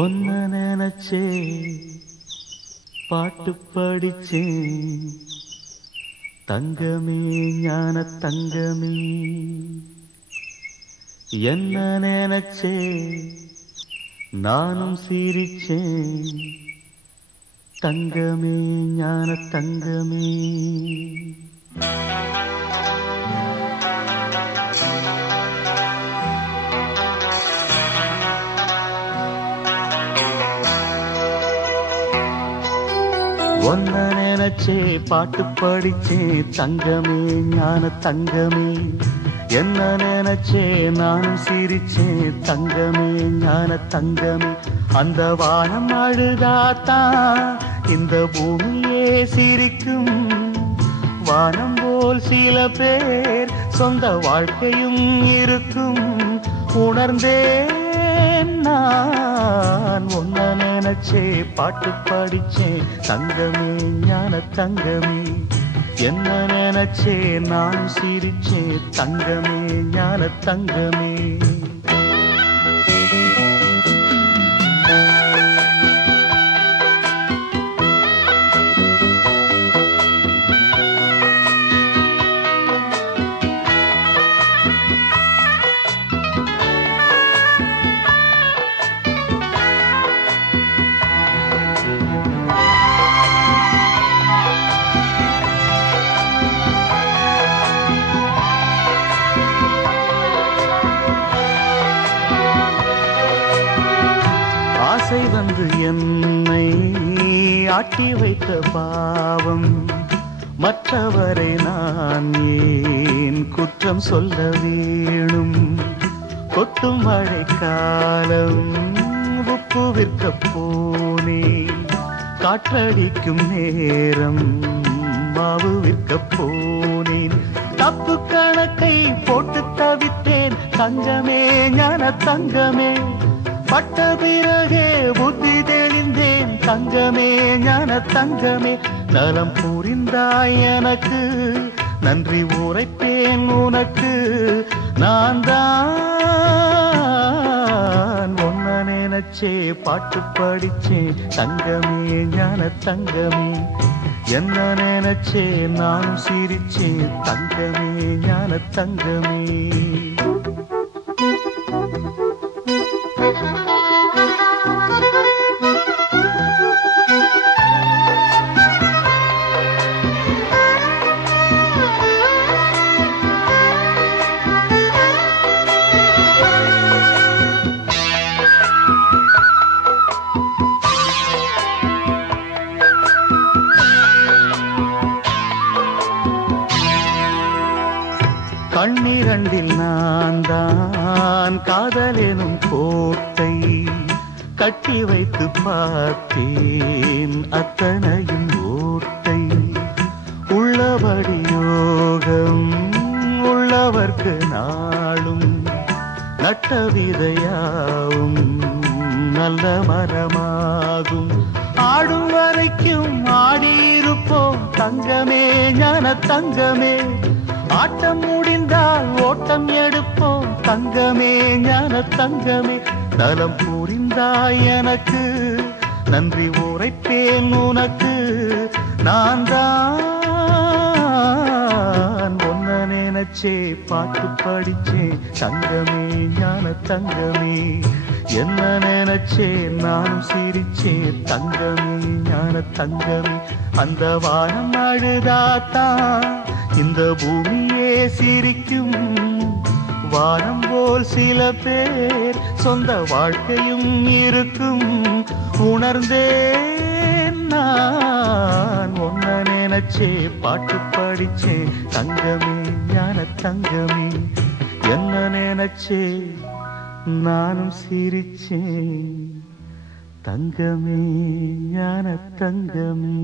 ஒன்ன நினைச்சே பாட்டு படிச்சேன் தங்கமே ஞான தங்கமே. என்ன நினைச்சே நானும் சிரிச்சேன் தங்கமே ஞான தங்கமே. ஒன்ன நினைச்சே பாட்டு படிச்சே தங்கமே ஞான தங்கமே. என்ன நினைச்சே நானும் சிரிச்சே தங்கமே ஞான தங்கமே. அந்த வானம் அழுதாத்தான் இந்த பூமியே சிரிக்கும். வானம் போல் சில பேர் சொந்த வாழ்க்கையும் இருக்கும். உணர்ந்தேன் நான் ஒன்ன நினைச்சே பாட்டு படிச்சே தங்கமே ஞான தங்கமே. என்ன நினைச்சே நான் சிரிச்சே தங்கமே ஞான தங்கமே. ஆசை வந்து என்னை ஆட்டி வைத்த பாவம். மற்றவரை நான் ஏன் குற்றம் சொல்ல வேணும்? கொட்டும் மழை காலம் உப்பு விற்க போனே. காற்றடிக்கும் நேரம் மாவு விற்க போனேன். தப்பு கணக்கை போட்டு தவித்தேன் தங்கமே ஞான தங்கமே. பட்ட பிறகே புத்தி தெளிந்தேன் தங்கமே ஞான தங்கமே. நலம் புரிந்தாய் எனக்கு நன்றி உரைப்பேன் உனக்கு. நான் தான் ஒன்ன நினைச்சே பாட்டு படிச்சே தங்கமே ஞான தங்கமே. என்ன நினைச்சே நானும் சிரிச்சே தங்கமே ஞான தங்கமே. கண்ணிரண்டில் நான் தான் காதலெனும் கோட்டை கட்டி வைத்து பார்த்தேன் அத்தனையும் ஓட்டை. உள்ளபடி யோகம் உள்ளவர்க்கு நாளும் நட்ட விதையாவும் நல்ல மரமாகும். ஆடும் வரைக்கும் ஆடியிருப்போம் தங்கமே ஞான தங்கமே. ஆட்டம் முடிந்தால் ஓட்டம் எடுப்போம் தங்கமே ஞான தங்கமே. நலம் புரிந்தாய் எனக்கு நன்றி உரைப்பேன் உனக்கு. நான் தான் ஒன்ன நினைச்சே பாட்டு படிச்சே தங்கமே ஞான தங்கமே. என்ன நினைச்சே நானும் சிரிச்சே தங்கமே ஞான தங்கமே. அந்த வானம் அழுதாத்தான் இந்த பூமியே சிரிக்கும். வானம் போல் சில பேர் சொந்த வாழ்க்கையும் இருக்கும். உணர்ந்தேன் நான் ஒன்ன நினைச்சே பாட்டு படிச்சே தங்கமே ஞான தங்கமே. என்ன நினைச்சே நானும் சிரிச்சே தங்கமே ஞான தங்கமே.